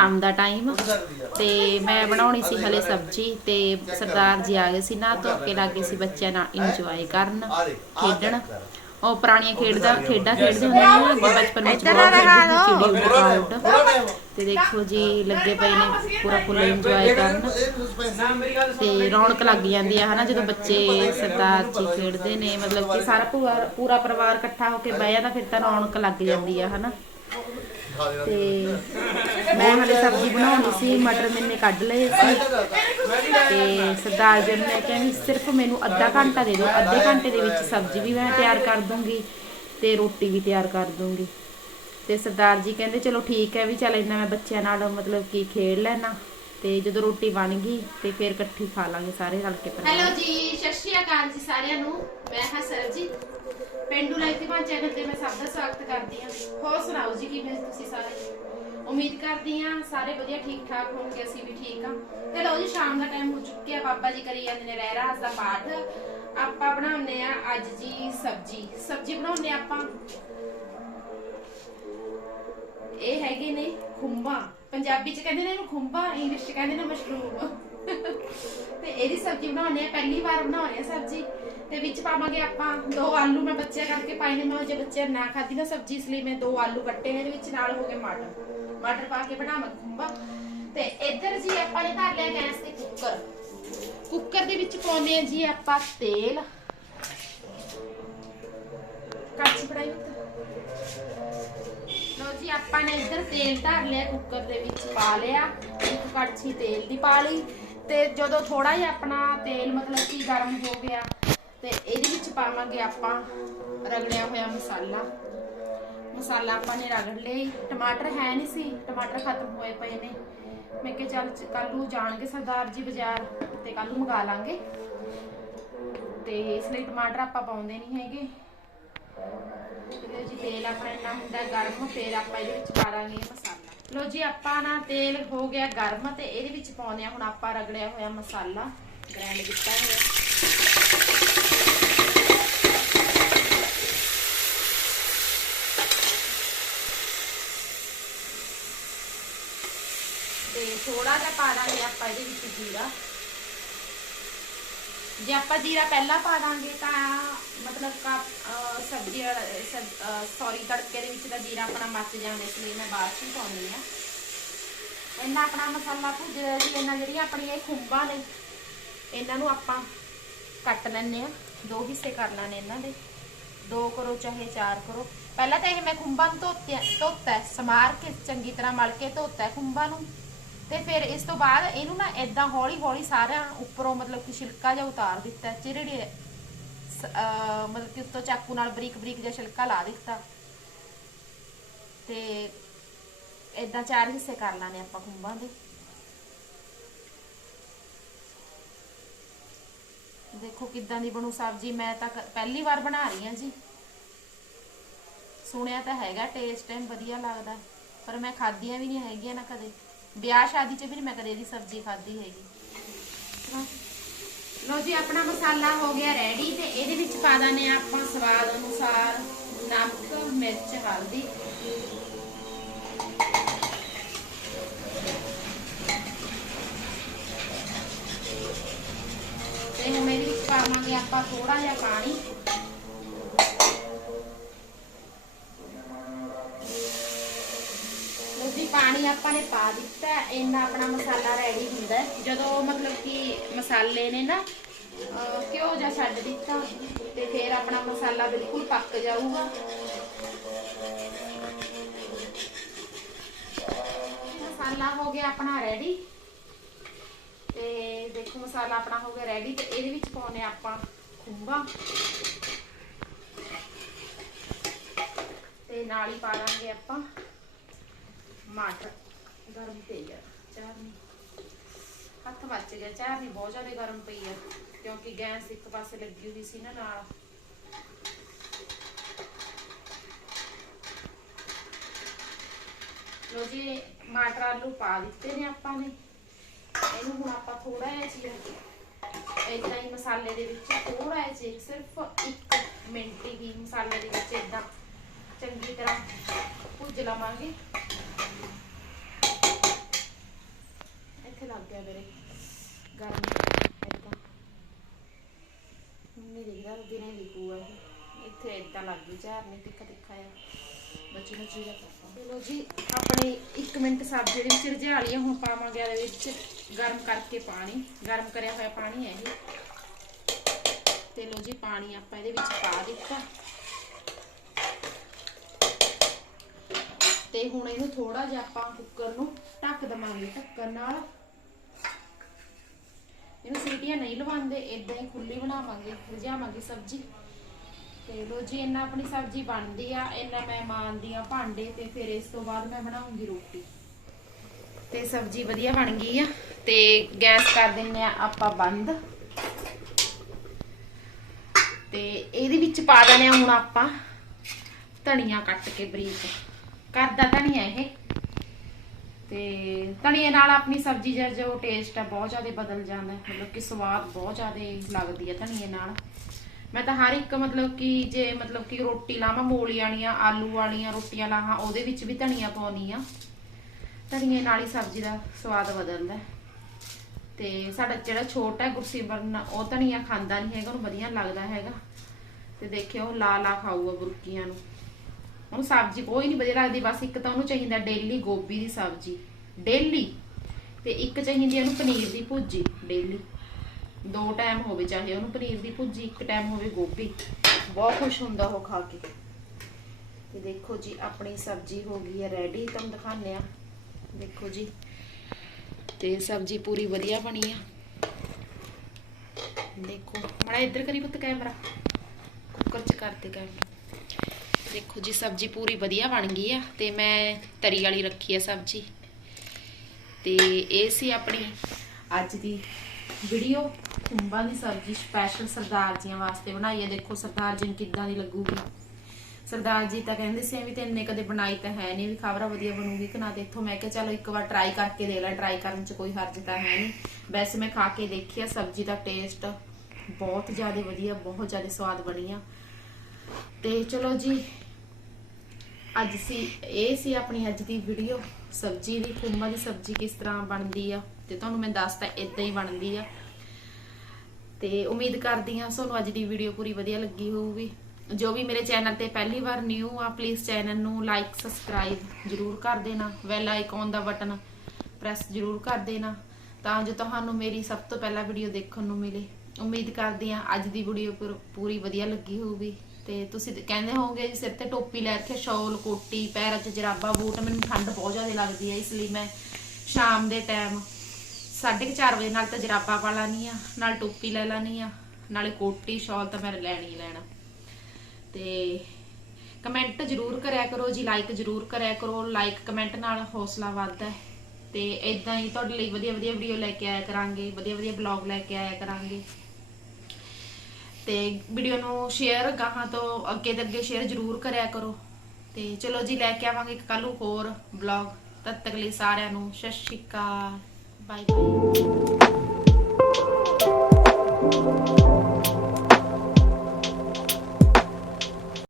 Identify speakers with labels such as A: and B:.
A: ਸ਼ਾਮ ਦਾ ਟਾਈਮ ਤੇ ਮੈਂ ਬਣਾਉਣੀ ਸੀ ਹਲੇ ਸਬਜ਼ੀ ਤੇ ਸਰਦਾਰ ਜੀ ਆ ਗਏ ਸੀ ਨਾ ਧੋ ਕੇ ਲੱਗੇ ਸੀ ਬੱਚਿਆਂ ਨਾਲ ਇੰਜੋਏ ਕਰਨ ਖੇਡਣ। ਉਹ ਪੁਰਾਣੀਆਂ ਖੇਡਦਾ ਖੇਡਾਂ ਖੇਡਦੇ ਹੁੰਦੇ ਨੇ ਅੱਗੇ ਬਚਪਨ ਵਿੱਚ ਬਹੁਤ ਖੇਡਦੇ ਸੀ ਚਿੜੀ ਉੱਡ ਆਊਟ ਤੇ ਦੇਖੋ ਜੀ ਲੱਗੇ ਪਏ ਨੇ ਪੂਰਾ ਫੁੱਲ ਇੰਜੋਏ ਕਰਨ। ਤੇ ਰੌਣਕ ਲੱਗ ਜਾਂਦੀ ਆ ਹਨਾ ਜਦੋਂ ਬੱਚੇ ਸਰਦਾਰ ਜੀ ਖੇਡਦੇ ਨੇ ਮਤਲਬ ਕਿ ਸਾਰਾ ਪੂਰਾ ਪੂਰਾ ਪਰਿਵਾਰ ਇਕੱਠਾ ਹੋ ਕੇ ਬਹਿ ਜਾਂਦਾ ਫਿਰ ਤਾਂ ਰੌਣਕ ਲੱਗ ਜਾਂਦੀ ਆ ਹਨਾ। ਤੇ ਮੈਂ ਹਲੇ ਸਬਜ਼ੀ ਬਣਾਉਣੀ ਸੀ ਮਟਰ ਮੈਨੇ ਕੱਢ ਲਏ ਸੀ। ਤੇ ਸਰਦਾਰ ਜੀ ਨੂੰ ਕਿਹਾ ਵੀ ਸਿਰਫ ਮੈਨੂੰ ਅੱਧਾ ਘੰਟਾ ਦੇ ਦਿਓ ਅੱਧੇ ਘੰਟੇ ਦੇ ਵਿੱਚ ਸਬਜ਼ੀ ਵੀ ਮੈਂ ਤਿਆਰ ਕਰ ਦੂੰਗੀ ਤੇ ਰੋਟੀ ਵੀ ਤਿਆਰ ਕਰ ਦੂੰਗੀ। ਤੇ ਸਰਦਾਰ ਜੀ ਕਹਿੰਦੇ ਚਲੋ ਠੀਕ ਹੈ ਵੀ ਚੱਲ ਇੰਨਾ ਮੈਂ ਬੱਚਿਆਂ ਨਾਲ ਮਤਲਬ ਕਿ ਖੇਡ ਲੈਣਾ ਤੇ ਜਦੋਂ ਰੋਟੀ ਬਣ ਗਈ ਤੇ ਫਿਰ ਇਕੱਠੀ ਖਾ ਲਾਂਗੇ ਸਾਰੇ ਰਲ ਕੇ ਹੈਲੋ ਜੀ, ਸਤਿ ਸ਼੍ਰੀ ਅਕਾਲ ਜੀ ਸਾਰਿਆਂ ਨੂੰ। ਮੈਂ ਹਾਂ ਸਰਜੀਤ। ਪਿੰਡੂ ਲਾਈਤੀਵਾਨ ਚੈਨਲ ਤੇ ਮੈਂ ਸਭ ਦਾ ਸਵਾਗਤ ਕਰਦੀ ਹਾਂ। ਹੋਰ ਸੁਣਾਓ ਜੀ, ਕਿਵੇਂ ਤੁਸੀਂ ਸਾਰੇ? ਉਮੀਦ ਕਰਦੀ ਹਾਂ ਸਾਰੇ ਵਧੀਆ ਠੀਕ ਠਾਕ ਹੋਣਗੇ, ਅਸੀਂ ਵੀ ਠੀਕ ਹਾਂ। ਤੇ ਲਓ ਜੀ, ਸ਼ਾਮ ਦਾ ਟਾਈਮ ਹੋ ਚੁੱਕਿਆ ਬਾਬਾ ਜੀ ਕਰੀ ਜਾਂਦੇ ਨੇ ਰਹਿ ਰਾਸ ਦਾ ਪਾਠ। ਆਪਾਂ ਬਣਾਉਂਦੇ ਆ ਅੱਜ ਜੀ ਸਬਜੀ। ਸਬਜੀ ਬਣਾਉਂਦੇ ਆਪਾਂ। ਇਹ ਹੈਗੇ ਨੇ ਖੁੰਬਾਂ। ਪੰਜਾਬੀ ਚ ਕਹਿੰਦੇ ਨੇ ਇਹਨੂੰ ਖੁੰਬਾਂ ਇੰਗਲਿਸ਼ ਚ ਕਹਿੰਦੇ ਨੇ ਮਸ਼ਰੂਮ। ਤੇ ਇਹਦੀ ਸਬਜ਼ੀ ਬਣਾਉਣੀ ਹੈ ਪਹਿਲੀ ਵਾਰ ਬਣਾਉਣੀ ਹੈ ਸਬਜ਼ੀ। ਤੇ ਵਿੱਚ ਪਾਵਾਂਗੇ ਆਪਾਂ ਦੋ ਆਲੂ, ਮੈਂ ਬੱਚਿਆਂ ਕਰਕੇ ਪਾਏ ਨੇ, ਮੈਂ ਜੇ ਬੱਚੇ ਨਾ ਖਾਦੀ ਨਾ ਸਬਜ਼ੀ, ਇਸ ਲਈ ਮੈਂ ਦੋ ਆਲੂ ਕੱਟੇ ਨੇ ਇਹਦੇ ਵਿੱਚ, ਨਾਲ ਹੋ ਗਏ ਮਟਰ। ਮਟਰ ਪਾ ਕੇ ਬਣਾਵਾਂਗੇ ਖੁੰਬਾ ਤੇ ਇੱਧਰ ਜੀ ਆਪਾਂ ਨੇ ਧਰ ਲਿਆ ਗੈਸ ਤੇ ਕੁੱਕਰ। ਕੁੱਕਰ ਦੇ ਵਿੱਚ ਪਾਉਂਦੇ ਆ ਜੀ ਆਪਾਂ ਤੇਲ। ਕੱਚ ਪੜਾਈ ਉੱਤੇ ਆਪਾਂ ਨੇ ਇੱਧਰ ਤੇਲ ਧਰ ਲਿਆ ਕੁੱਕਰ ਦੇ ਵਿੱਚ ਪਾ ਲਿਆ, ਇੱਕ ਕੜਛੀ ਤੇਲ ਦੀ ਪਾ ਲਈ ਤੇ ਜਦੋਂ ਥੋੜਾ ਜਿਹਾ ਆਪਣਾ ਤੇਲ ਮਤਲਬ ਕਿ ਗਰਮ ਹੋ ਗਿਆ ਤੇ ਇਹਦੇ ਵਿੱਚ ਪਾਵਾਂਗੇ ਆਪਾਂ ਰਗੜਿਆ ਹੋਇਆ ਮਸਾਲਾ। ਮਸਾਲਾ ਆਪਾਂ ਨੇ ਰਗੜ ਲਈ ਟਮਾਟਰ ਹੈ ਨਹੀਂ ਸੀ, ਟਮਾਟਰ ਖਤਮ ਹੋਏ ਪਏ ਨੇ। ਮੈਂ ਕਿਹਾ ਚੱਲ ਕੱਲ ਨੂੰ ਜਾਣਗੇ ਸਰਦਾਰ ਜੀ ਬਾਜ਼ਾਰ ਤੇ ਕੱਲ ਨੂੰ ਮੰਗਾ ਲਾਂਗੇ। ਤੇ ਇਸ ਲਈ ਟਮਾਟਰ ਆਪਾਂ ਪਾਉਂਦੇ ਨਹੀਂ ਹੈਗੇ। ਤੇ ਜੀ ਤੇਲ ਆਪਣਾ ਇੰਨਾ ਹੁੰਦਾ ਗਰਮ, ਫਿਰ ਆਪਾਂ ਇਹਦੇ ਵਿੱਚ ਪਾ ਦਾਂਗੇ ਮਸਾਲਾ। ਲੋ ਜੀ, ਆਪਾਂ ਨਾ ਤੇਲ ਹੋ ਗਿਆ ਗਰਮ ਤੇ ਇਹਦੇ ਵਿੱਚ ਪਾਉਂਦੇ ਆ ਹੁਣ ਆਪਾਂ ਰਗੜਿਆ ਹੋਇਆ ਮਸਾਲਾ। ਗ੍ਰਾਈਂਡ ਕੀਤਾ ਹੋਇਆ। ਤੇ ਥੋੜਾ ਜਿਹਾ ਪਾ ਦਾਂਗੇ ਆਪਾਂ ਇਹਦੇ ਵਿੱਚ ਜੀਰਾ। ਜੇ ਆਪਾਂ ਜੀਰਾ ਪਹਿਲਾਂ ਪਾ ਦਾਂਗੇ ਤਾਂ ਮਤਲਬ ਕਾ ਸਬਜ਼ੀ ਸੌਰੀ ਤੜਕੇ ਦੇ ਵਿੱਚ ਤਾਂ ਜੀਰਾ ਆਪਣਾ ਮੱਚ ਜਾਂਦਾ ਇਸ ਲਈ ਮੈਂ ਬਾਅਦ ਚ ਪਾਉਂਦੀ ਆ ਇਹਨਾਂ ਆਪਣਾ ਮਸਾਲਾ ਭੁੱਜ ਜੀ ਇਹਨਾਂ ਜਿਹੜੀਆਂ ਆਪਣੀਆਂ ਇਹ ਖੁੰਬਾਂ ਨੇ, ਇਹਨਾਂ ਨੂੰ ਆਪਾਂ ਕੱਟ ਲੈਣੇ ਆ ਦੋ ਹਿੱਸੇ ਕਰ ਲੈਣੇ ਇਹਨਾਂ ਦੇ। ਦੋ ਕਰੋ, ਚਾਹੇ ਚਾਰ ਕਰੋ। ਪਹਿਲਾਂ ਤਾਂ ਇਹ ਮੈਂ ਖੁੰਬਾਂ ਨੂੰ ਧੋਤਿਆ ਧੋਤਾ ਸਮਾਰ ਕੇ ਚੰਗੀ ਤਰ੍ਹਾਂ ਮਲ ਕੇ ਧੋਤਾ ਖੁੰਬਾਂ ਨੂੰ। ਤੇ ਫਿਰ ਇਸ ਤੋਂ ਬਾਅਦ ਇਹਨੂੰ ਨਾ ਇਦਾਂ ਹੌਲੀ ਹੌਲੀ ਸਾਰਾ ਉੱਪਰੋਂ ਮਤਲਬ ਕਿ ਛਿਲਕਾ ਜਿਹਾ ਉਤਾਰ ਦਿੱਤਾ ਚਿਹੜੇ ਮਤਲਬ ਕਿ ਉੱਤੋਂ ਚਾਕੂ ਨਾਲ ਬਰੀਕ ਬਰੀਕ ਜਿਹਾ ਛਿਲਕਾ ਲਾ ਦਿੱਤਾ। ਤੇ ਇਦਾਂ ਚਾਰ ਹਿੱਸੇ ਕਰ ਲਾਣੇ ਆਪਾਂ ਖੁੰਬਾਂ ਦੇ। ਦੇਖੋ ਕਿੱਦਾਂ ਦੀ ਬਣੂ ਸਬਜ਼ੀ, ਮੈਂ ਤਾਂ ਪਹਿਲੀ ਵਾਰ ਬਣਾ ਰਹੀ ਹਾਂ ਜੀ। ਸੁਣਿਆ ਤਾਂ ਹੈਗਾ ਟੇਸਟ ਐਨ ਵਧੀਆ ਲੱਗਦਾ, ਪਰ ਮੈਂ ਖਾਧੀਆਂ ਵੀ ਨਹੀਂ ਹੈਗੀਆਂ ਨਾ ਕਦੇ। ਵਿਆਹ ਸ਼ਾਦੀ 'ਚ ਵੀ ਨਹੀਂ ਮੈਂ ਕਦੇ ਇਹਦੀ ਸਬਜ਼ੀ ਖਾਧੀ ਹੈਗੀ। ਲੋ ਜੀ, ਆਪਣਾ ਮਸਾਲਾ ਹੋ ਗਿਆ ਰੈਡੀ ਤੇ ਇਹਦੇ ਵਿੱਚ ਪਾ ਦਾਨੇ ਆਪਾਂ ਸਵਾਦ ਅਨੁਸਾਰ ਨਮਕ, ਮਿਰਚ, ਹਲਦੀ। ਤੇ ਹੁਣ ਇਹਦੇ ਵਿੱਚ ਪਾਵਾਂਗੇ ਆਪਾਂ ਥੋੜਾ ਜਿਹਾ ਪਾਣੀ ਲਓ ਜੀ ਪਾਣੀ ਆਪਾਂ ਨੇ ਪਾ ਦਿੱਤਾ, ਇੰਨਾ ਆਪਣਾ ਮਸਾਲਾ ਰੈਡੀ ਹੁੰਦਾ ਜਦੋਂ ਮਤਲਬ ਕਿ ਮਸਾਲੇ ਨੇ ਨਾ ਘਿਓ ਜਾਂ ਛੱਡ ਦਿੱਤਾ ਤੇ ਫਿਰ ਆਪਣਾ ਮਸਾਲਾ ਬਿਲਕੁਲ ਪੱਕ ਜਾਊਗਾ। ਮਸਾਲਾ ਹੋ ਗਿਆ ਆਪਣਾ ਰੈਡੀ ਤੇ ਦੇਖੋ ਮਸਾਲਾ ਆਪਣਾ ਹੋ ਗਿਆ ਰੈਡੀ ਤੇ ਇਹਦੇ ਵਿੱਚ ਪਾਉਨੇ ਆਪਾਂ ਖੁੰਬਾਂ ਤੇ ਨਾਲ ਹੀ ਪਾ ਦਾਂਗੇ ਆਪਾਂ। ਮਾਟਰ, ਗਰਮ ਪਈ ਚਾਹ ਨਹੀਂ ਹੱਥ ਵੱਜ ਗਿਆ, ਚਾਹ ਬਹੁਤ ਜ਼ਿਆਦਾ ਗਰਮ ਪਈ ਹੈ, ਕਿਉਂਕਿ ਗੈਸ ਇੱਕ ਪਾਸੇ ਲੱਗੀ ਹੋਈ ਸੀ ਨਾ ਨਾਲ। ਲੋ ਜੀ, ਮਟਰ ਆਲੂ ਪਾ ਦਿੱਤੇ ਨੇ ਆਪਾਂ ਨੇ। ਇਹਨੂੰ ਹੁਣ ਆਪਾਂ ਥੋੜਾ ਜਿਹਾ ਚੀਰ ਇਦਾਂ ਹੀ ਮਸਾਲੇ ਦੇ ਵਿੱਚ ਥੋੜਾ ਜਿਹਾ ਚੀਰ, ਸਿਰਫ 1 ਮਿੰਟ ਹੀ ਮਸਾਲੇ ਦੇ ਵਿੱਚ ਇਦਾਂ ਚੰਗੀ ਤਰ੍ਹਾਂ ਭੁੱਜ ਲਵਾਂਗੇ। ਇੱਥੇ ਲੱਗ ਗਿਆ ਮੇਰੇ। ਗਰਮ ਏਦਾਂ। ਨਹੀਂ ਦਿਖਦਾ ਦਿਨੇ ਦਿਖੂਗਾ ਇਹ ਇੱਥੇ ਏਦਾਂ ਲੱਗ ਗਈ ਝਾਰ ਨਹੀਂ ਤਿੱਖਾ ਤਿੱਖਾ ਆ। ਬੱਚੀ ਨੂੰ ਚੀਜ਼ ਚਲੋ ਜੀ, ਆਪਣੇ 1 ਮਿੰਟ ਸਬਜ਼ੀ ਦੇ ਵਿੱਚ ਰਝਾ ਲਈ ਹੁਣ ਪਾਵਾਂਗੇ ਇਹਦੇ ਵਿੱਚ ਗਰਮ ਕਰਕੇ ਪਾਣੀ। ਗਰਮ ਕਰਿਆ ਹੋਇਆ ਪਾਣੀ ਹੈ ਇਹ। ਤੇ ਲੋ ਜੀ, ਪਾਣੀ ਆਪਾਂ ਇਹਦੇ ਵਿੱਚ ਪਾ ਦਿੱਤਾ। ਤੇ ਹੁਣ ਇਹਨੂੰ ਥੋੜਾ ਜਿਹਾ ਆਪਾਂ ਕੁੱਕਰ ਨੂੰ ਢੱਕ ਦਵਾਂਗੇ। ਢੱਕਣ ਨਾਲ ਸੀਟੀਆਂ ਨਹੀਂ ਲਵਾਉਂਦੇ ਇਦਾਂ ਹੀ ਖੁੱਲੀ ਬਣਾਵਾਂਗੇ ਰਝਾਵਾਂਗੇ ਸਬਜ਼ੀ। ਤੇ ਲੋ ਜੀ, ਇੰਨਾ ਆਪਣੀ ਸਬਜ਼ੀ ਬਣਦੀ ਆ, ਇੰਨਾ ਮੈਂ ਮਾਂਦੀ ਭਾਂਡੇ, ਤੇ ਫਿਰ ਇਸ ਤੋਂ ਬਾਅਦ ਮੈਂ ਬਣਾਉਂਗੀ ਰੋਟੀ। ਤੇ ਸਬਜ਼ੀ ਵਧੀਆ ਬਣ ਗਈ ਆ, ਤੇ ਗੈਸ ਕਰ ਦਿੰਨੇ ਆ ਆਪਾਂ ਬੰਦ। ਤੇ ਇਹਦੇ ਵਿੱਚ ਪਾ ਦਨੇ ਆ ਹੁਣ ਆਪਾਂ ਧਨੀਆ ਕੱਟ ਕੇ ਬਰੀਕ। ਕਰਦਾ ਧਨੀਆ ਇਹ। ਤੇ ਧਨੀਏ ਨਾਲ ਆਪਣੀ ਸਬਜ਼ੀ ਦਾ ਜੋ ਟੇਸਟ ਆ, ਬਹੁਤ ਜ਼ਿਆਦਾ ਬਦਲ ਜਾਂਦਾ ਹੈ। ਮਤਲਬ ਕਿ ਸਵਾਦ ਬਹੁਤ ਜ਼ਿਆਦਾ ਲੱਗਦੀ ਹੈ ਧਨੀਏ ਨਾਲ। ਮੈਂ ਤਾਂ ਹਰ ਇੱਕ ਮਤਲਬ ਕਿ ਜੇ ਮਤਲਬ ਕਿ ਰੋਟੀ ਲਾਵਾਂ, ਮੂਲੀ ਵਾਲੀਆਂ, ਆਲੂ ਵਾਲੀਆਂ ਰੋਟੀਆਂ ਲਾਵਾਂ, ਉਹਦੇ ਵਿੱਚ ਵੀ ਧਨੀਆ ਪਾਉਣੀ ਆ ਧਨੀਏ ਨਾਲ ਹੀ ਸਬਜ਼ੀ ਦਾ ਸਵਾਦ ਬਦਲਦਾ ਹੈ। ਤੇ ਸਾਡਾ ਜਿਹੜਾ ਛੋਟਾ ਗੁਰਸੀਵਰਨ ਉਹ ਧਨੀਆ ਖਾਂਦਾ ਨਹੀਂ ਹੈਗਾ, ਉਹਨੂੰ ਵਧੀਆ ਲੱਗਦਾ ਹੈਗਾ। ਤੇ ਦੇਖਿਓ ਲਾ ਲਾ ਖਾਊਗਾ ਬੁਰਕੀਆਂ ਨੂੰ। ਉਹਨੂੰ ਸਬਜ਼ੀ ਕੋਈ ਨਹੀਂ ਵਧੀਆ ਲੱਗਦੀ, ਬਸ ਇੱਕ ਤਾਂ ਉਹਨੂੰ ਚਾਹੀਦਾ ਡੇਲੀ ਗੋਭੀ ਦੀ ਸਬਜ਼ੀ, ਡੇਲੀ। ਤੇ ਇੱਕ ਚਾਹੀਦੀ ਹੈ ਪਨੀਰ ਦੀ ਭੁਰਜੀ, ਡੇਲੀ। ਦੋ ਟਾਈਮ ਹੋਵੇ, ਚਾਹੇ ਉਹਨੂੰ ਪਨੀਰ ਦੀ ਭੁਰਜੀ, ਇੱਕ ਟਾਈਮ ਹੋਵੇ ਗੋਭੀ। ਬਹੁਤ ਖੁਸ਼ ਹੁੰਦਾ ਉਹ ਖਾ ਕੇ। ਤੇ ਦੇਖੋ ਜੀ, ਆਪਣੀ ਸਬਜ਼ੀ ਹੋ ਗਈ ਹੈ ਰੈਡੀ ਤੁਹਾਨੂੰ ਦਿਖਾਉਂਦੇ ਆ ਦੇਖੋ ਜੀ, ਤੇ ਸਬਜ਼ੀ ਪੂਰੀ ਵਧੀਆ ਬਣੀ ਆ। ਦੇਖੋ, ਮੜਾ ਇੱਧਰ ਕਰੀ ਪੁੱਤ ਕੈਮਰਾ। ਕੁੱਕਰ ਚ ਕਰਤੇ ਕੈਮਰਾ। ਦੇਖੋ ਜੀ, ਸਬਜ਼ੀ ਪੂਰੀ ਵਧੀਆ ਬਣ ਗਈ ਆ ਤੇ ਮੈਂ ਤਰੀ ਵਾਲੀ ਰੱਖੀ ਆ ਸਬਜ਼ੀ। ਤੇ ਇਹ ਸੀ ਆਪਣੀ ਅੱਜ ਦੀ ਵੀਡੀਓ ਖੁੰਬਾਂ ਦੀ ਸਬਜ਼ੀ ਸਪੈਸ਼ਲ ਸਰਦਾਰ ਜੀਆਂ ਵਾਸਤੇ ਬਣਾਈ ਹੈ ਦੇਖੋ ਸਰਦਾਰ ਜੀ ਨੂੰ ਕਿੱਦਾਂ ਦੀ ਲੱਗੂਗੀ। ਸਰਦਾਰ ਜੀ ਤਾਂ ਕਹਿੰਦੇ ਸੀ ਵੀ ਤੈਨੇ ਕਦੇ ਬਣਾਈ ਤਾਂ ਹੈ ਨਹੀਂ ਵੀ ਖਬਰਾਂ ਵਧੀਆ ਬਣੂਗੀ ਕਿ ਨਾ। ਤੇ ਇੱਥੋਂ ਮੈਂ ਕਿਹਾ ਚਲੋ ਇੱਕ ਵਾਰ ਟਰਾਈ ਕਰਕੇ ਦੇਖ ਲੈ ਟਰਾਈ ਕਰਨ 'ਚ ਕੋਈ ਹਰਜ ਤਾਂ ਹੈ ਨਹੀਂ ਵੈਸੇ ਮੈਂ ਖਾ ਕੇ ਦੇਖੀ ਆ, ਸਬਜ਼ੀ ਦਾ ਟੇਸਟ ਬਹੁਤ ਜ਼ਿਆਦਾ ਵਧੀਆ, ਬਹੁਤ ਜ਼ਿਆਦਾ ਸਵਾਦ ਬਣੀ ਆ। ਤੇ ਚਲੋ ਜੀ ਅੱਜ ਸੀ, ਇਹ ਸੀ ਆਪਣੀ ਅੱਜ ਦੀ ਵੀਡੀਓ ਸਬਜ਼ੀ ਦੀ ਖੁੰਮਾ ਦੀ ਸਬਜ਼ੀ ਕਿਸ ਤਰ੍ਹਾਂ ਬਣਦੀ ਆ, ਤੇ ਤੁਹਾਨੂੰ ਮੈਂ ਦੱਸਤਾ ਇਦਾਂ ਹੀ ਬਣਦੀ ਆ। ਤੇ ਉਮੀਦ ਕਰਦੀ ਹਾਂ ਤੁਹਾਨੂੰ ਅੱਜ ਦੀ ਵੀਡੀਓ ਪੂਰੀ ਵਧੀਆ ਲੱਗੀ ਹੋਊਗੀ। ਜੋ ਵੀ ਮੇਰੇ ਚੈਨਲ ਤੇ ਪਹਿਲੀ ਵਾਰ ਨਿਊ ਆ ਪਲੀਜ਼ ਚੈਨਲ ਨੂੰ ਲਾਈਕ ਸਬਸਕ੍ਰਾਈਬ ਜਰੂਰ ਕਰ ਦੇਣਾ। ਵੈਲ ਆਈਕਨ ਦਾ ਬਟਨ ਪ੍ਰੈਸ ਜਰੂਰ ਕਰ ਦੇਣਾ, ਤਾਂ ਜੋ ਤੁਹਾਨੂੰ ਮੇਰੀ ਸਭ ਤੋਂ ਪਹਿਲਾ ਵੀਡੀਓ ਦੇਖਣ ਨੂੰ ਮਿਲੇ। ਉਮੀਦ ਕਰਦੀ ਹਾਂ ਅੱਜ ਦੀ ਵੀਡੀਓ ਪੂਰੀ ਵਧੀਆ ਲੱਗੀ ਹੋਊਗੀ। ਤੇ ਤੁਸੀਂ ਕਹਿੰਦੇ ਹੋਵੋਗੇ ਜੀ ਸਿਰ ਤੇ ਟੋਪੀ ਲੈ ਕੇ ਸ਼ਾਲ, ਕੋਟੀ, ਪੈਰਾਂ 'ਚ ਜਰਾਬਾ ਬੂਟ, ਮੈਨੂੰ ਠੰਡ ਬਹੁਤ ਜ਼ਿਆਦਾ ਲੱਗਦੀ ਹੈ, ਇਸ ਲਈ ਮੈਂ ਸ਼ਾਮ ਦੇ ਟਾਈਮ 4:30 ਵਜੇ ਨਾਲ ਤਾਂ ਜਰਾਬਾ ਪਾ ਲਾਨੀ ਆ ਨਾਲ ਟੋਪੀ ਲੈ ਲਾਨੀ ਆ ਨਾਲੇ ਕੋਟੀ, ਸ਼ਾਲ ਤਾਂ ਮੈਂ ਲੈਣੀ ਲੈਣਾ। ਤੇ ਕਮੈਂਟ ਜਰੂਰ ਕਰਿਆ ਕਰੋ ਜੀ ਲਾਈਕ ਜਰੂਰ ਕਰਿਆ ਕਰੋ ਲਾਈਕ ਕਮੈਂਟ ਨਾਲ ਹੌਸਲਾ ਵੱਧਦਾ ਹੈ। ਤੇ ਇਦਾਂ ਹੀ ਤੁਹਾਡੇ ਲਈ ਵਧੀਆ ਵਧੀਆ ਵੀਡੀਓ ਲੈ ਕੇ ਆਇਆ ਕਰਾਂਗੇ ਵਧੀਆ ਵਧੀਆ ਬਲੌਗ ਲੈ ਕੇ ਆਇਆ ਕਰਾਂਗੇ। ਤੇ ਵੀਡੀਓ ਨੂੰ ਸ਼ੇਅਰ ਗਾਹਾਂ ਤੋਂ ਅੱਗੇ ਤੇ ਅੱਗੇ ਸ਼ੇਅਰ ਜਰੂਰ ਕਰਿਆ ਕਰੋ। ਤੇ ਚਲੋ ਜੀ, ਲੈ ਕੇ ਆਵਾਂਗੇ ਇੱਕ ਕੱਲ ਨੂੰ ਹੋਰ ਬਲੌਗ ਤਦ ਤੱਕ ਲਈ ਸਾਰਿਆਂ ਨੂੰ ਸਤਿ ਸ਼੍ਰੀ ਅਕਾਲ। Bye bye